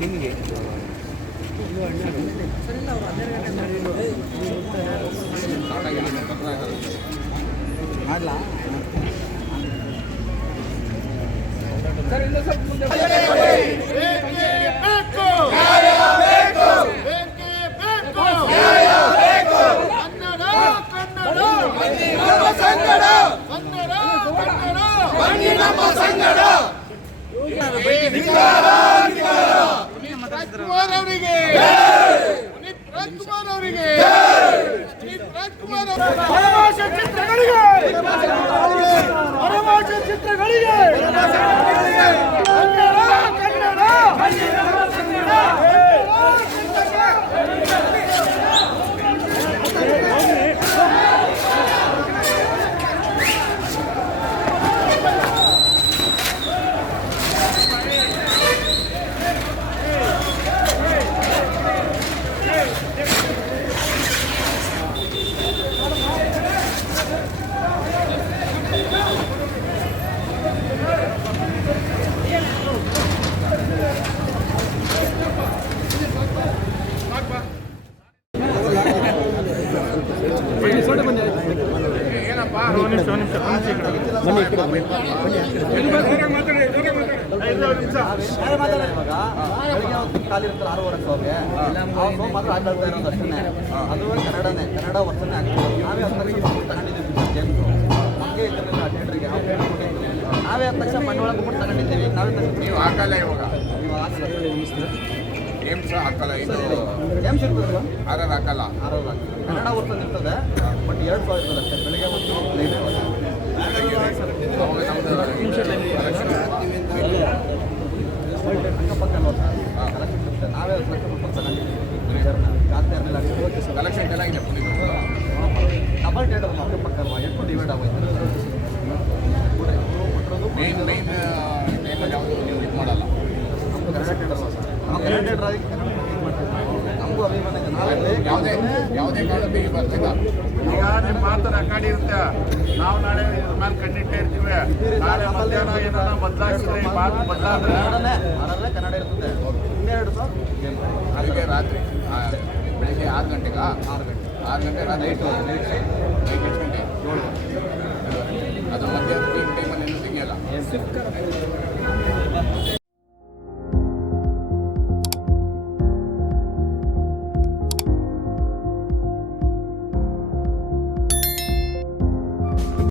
ನಿಮಗೆ ಮಾಡಲಾ ಸರ್ ಇಲ್ಲ ಸ್ವಲ್ಪ ಮುಂದೆ ರಾಜ್ಕುಮಾರ್ ಅವರಿಗೆ ರಾಜ್ಕುಮಾರ್ ಅವರಿಗೆ ಪರಮಾಶ ಚಿತ್ರಗಳಿಗೆ ಪರಮಾಶ ಚಿತ್ರಗಳಿಗೆ ಖಾಲಿ ಇರ್ತಾರೆ 6 ವರ್ಷಕ್ಕೆ ಮಾತ್ರ ಆಟಾಡ್ತಾ ಇರೋದು ಅಷ್ಟೇ. ಅದು ಕನ್ನಡನೇ, ಕನ್ನಡ ವರ್ಷನೇ ಆಗ್ತದೆ. ನಾವೇ 10 ಲಕ್ಷ ತಗೊಂಡಿದ್ದೀವಿ ಜೇಮ್ಸು, ನಮಗೆ ಇದನ್ನೆಲ್ಲ ಥಿಯೇಟ್ರಿಗೆ ನಾವೇ 10 ಲಕ್ಷ ಮನೆ ಒಳಗೆ ಕೊಟ್ಟು ತಗೊಂಡಿದ್ದೀವಿ. ನಾವೇ ನೀವು ಹಾಕಲ್ಲ ಇವಾಗ, ನೀವು ಹಾಕಲ್ಲ ಗೇಮ್ಸ್ ಹಾಕಲ್ಲ, ಇದು ಗೇಮ್ಸ್ ಇರ್ತದಲ್ಲ ಆರಾರು ಹಾಕಲ್ಲ. ಕನ್ನಡ ವರ್ಷದ ಇರ್ತದೆ, ಬಟ್ 2,000 ಇರ್ತದೆ ಅಷ್ಟೇ. ಬೆಳಿಗ್ಗೆ ಮತ್ತು ನೈಟ್ ಅಕ್ಕಪಕ್ಕ ನಾವೇ 10 ಲಕ್ಷ ಕೊಟ್ಟು ತಗೊಂಡಿದ್ದೀವಿ. ಕಲೆಕ್ಷನ್ ಚೆನ್ನಾಗಿದೆ. ಡಬಲ್ ಥಿಯೇಟರ್ ಅಕ್ಕಪಕ್ಕ ಅಲ್ವಾ, ಎಷ್ಟು ಡಿವೈಡ್ ಆಗೋಯ್ತು. ಮೇನ್ ಟೈಮಲ್ಲಿ ಯಾವುದು ನೀವು ಇದು ಮಾಡಲ್ಲ. ನಮ್ಮದು ಕನ್ನಡ ಥಿಯೇಟರ್ ನಾವು ಕನ್ನಡ ಥಿಯೇಟರ್ ಆಗಿ ನಮಗೂ ಅಭಿಮಾನ ಇದೆ. ನಾವೇ ಯಾವುದೇ ಕಾರಣಕ್ಕೆ ಈಗ ಬರ್ತಿಲ್ಲ. ಈಗ ನಿಮ್ಮ ಮಾತು ರೆಕಾರ್ಡ್ ಇರುತ್ತೆ. ನಾವು ನಾಳೆ ಇದ್ರ ಮೇಲೆ ಕಣ್ಣಿಟ್ಟೇ ಇರ್ತೀವಿ. ನಾಳೆ ಮಧ್ಯಾಹ್ನ ಏನಾರ ಬದಲಾಯಿಸಿದ್ರೆ ಮಾತು ಬದಲಾದ್ರೆ ಕನ್ನಡನೇ ಅದರಲ್ಲೇ ಕನ್ನಡ ಇರ್ತದೆ. 12 ಸಾವಿರ ಅದಕ್ಕೆ ರಾತ್ರಿ ಬೆಳಗ್ಗೆ 6 ಗಂಟೆಗೆ 6 ಗಂಟೆ 6 ಗಂಟೆ ರಾತ್ರಿ ನೈಟ್ ಎಷ್ಟು ಗಂಟೆ 7 ಅದು ಮಧ್ಯಾಹ್ನ ಟೈಮಲ್ಲಿ ಏನೂ ತೆಗಿಯಲ್ಲ.